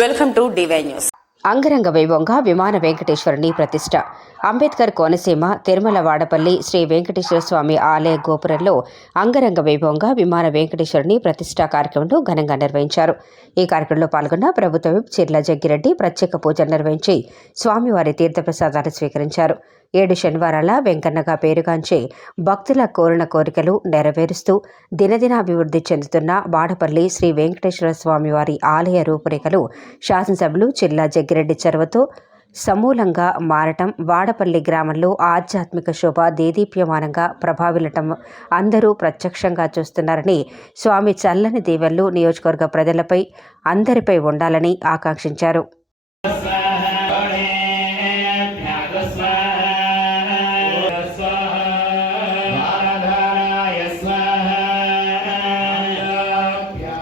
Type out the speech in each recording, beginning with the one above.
Welcome to DY news అంగరంగ వైభవంగా విమాన వెంకటేశ్వరుని ప్రతిష్ట. అంబేద్కర్ కోనసీమ తిరుమల వాడపల్లి శ్రీ వెంకటేశ్వర స్వామి ఆలయ గోపురంలో అంగరంగ వైభవంగా విమాన వెంకటేశ్వరుని ప్రతిష్టా కార్యక్రమంలో ఘనంగా నిర్వహించారు. ఈ కార్యక్రమంలో పాల్గొన్న ప్రభుత్వ విప్ చిర్ల జగ్గిరెడ్డి ప్రత్యేక పూజలు నిర్వహించి స్వామివారి తీర్థప్రసాదాలు స్వీకరించారు. ఏడు శనివారాల వెంకన్నగా పేరుగాంచి భక్తుల కోరిన కోరికలు నెరవేరుస్తూ దినదినాభివృద్ధి చెందుతున్న వాడపల్లి శ్రీ వెంకటేశ్వర స్వామివారి ఆలయ రూపురేఖలు శాసనసభ్యులు చిల్లా జగ్గిరెడ్డి చొరవతో సమూలంగా మారటం వాడపల్లి గ్రామంలో ఆధ్యాత్మిక శోభ దేదీప్యమానంగా ప్రభావిలటం అందరూ ప్రత్యక్షంగా చూస్తున్నారని స్వామి చల్లని దీవెనలు నియోజకవర్గ ప్రజలపై అందరిపై ఉండాలని ఆకాంక్షించారు.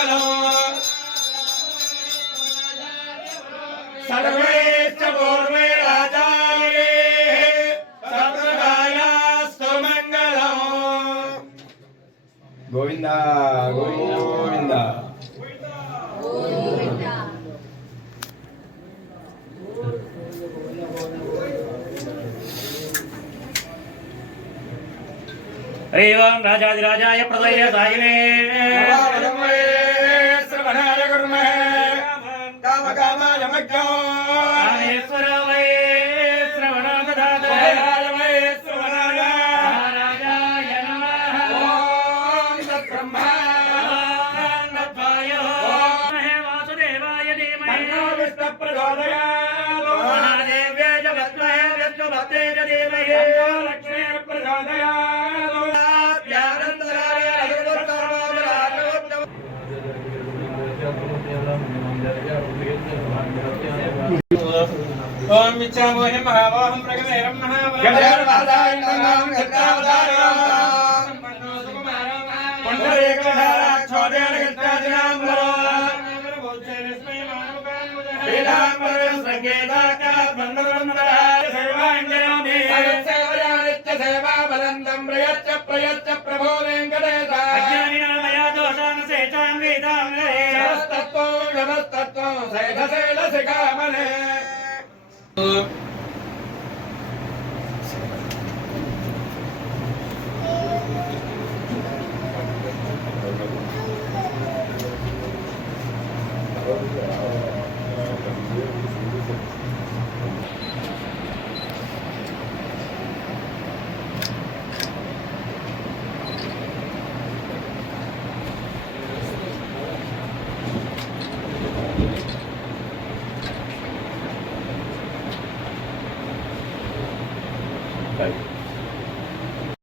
మంగళం సర్వేశ్చ పూర్వే రాజాయే సర్వదాయాస్తు మంగళం. గోవింద గోవింద. హరిఓం రాజాదిరాజాయ ప్రళయ సాయినే శ్రవణాయ గురుమహే కామ కామాయ మధ్యో రామేశ్వర ఓం విచ్చామోహి మహావాహం ప్రగమేరం ప్రయచ్చ ప్రభో వెంకటేశ అజ్ఞానినామయా దోషాన్ శేషాన్ వేదాం తత్వం శైలశైల